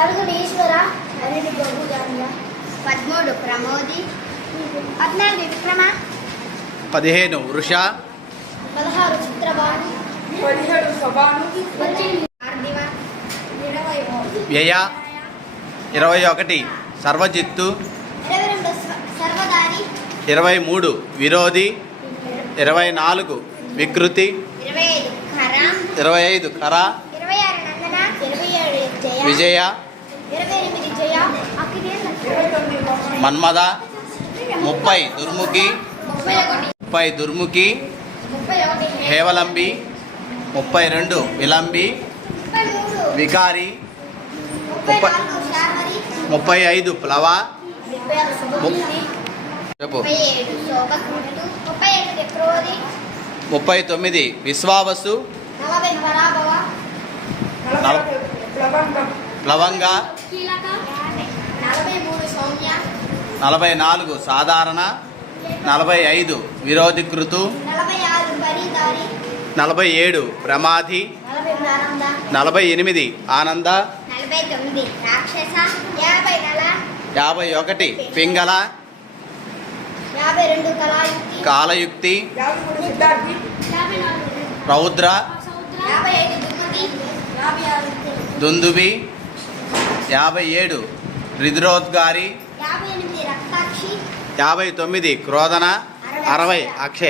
14 ఈశ్వర, 12 బహుజాన్య, 13 ప్రమోది, 14 విక్రమ, 15 వృష, 16 చిత్రబాణు, 17 సబాను, 18 పార్థివ, 20 వ్యయ, 21 సర్వజిత్తు, 22 సర్వదారి, 23 విరోధి, 24 వికృతి, 25 ఖర, 25 ఖర, 26 నందన, 27 జయ, విజయ, 28 జయ, అఖిలేంద్ర, 29 మన్మద, 30 దుర్ముఖి, 31 30 దుర్ముఖి, 31 హేవలంబి, 32 విలంబి, 33 వికారి, 34 శార్వరి, 35 ప్లవ, 36 శుభకీర్తి, చెప్పు 37 శోభకృతు, 38 విక్రోధి, 39 విశ్వావసు, 40 పరాభవ, 40 ప్లవంగం, ప్లవంగ, కీలక, 43 సౌమ్య, 44 సాధారణ, 45 విరోధికృతు, 46 పరిదారి, 47 ప్రమాధి, 40 ఆనంద, 48 ఆనంద, 49 రాక్షస, 50 నల, 51 పింగళ, 52 కళాయుక్తి, కాలయుక్తి, 53 సిద్ధార్థి, 54 రౌద్ర, 55 దుర్మతి, 56 దుందుబి, 57 రుద్రోద్గారి, 58 రక్తాక్షి, 59 క్రోధన, 60 అక్షయ.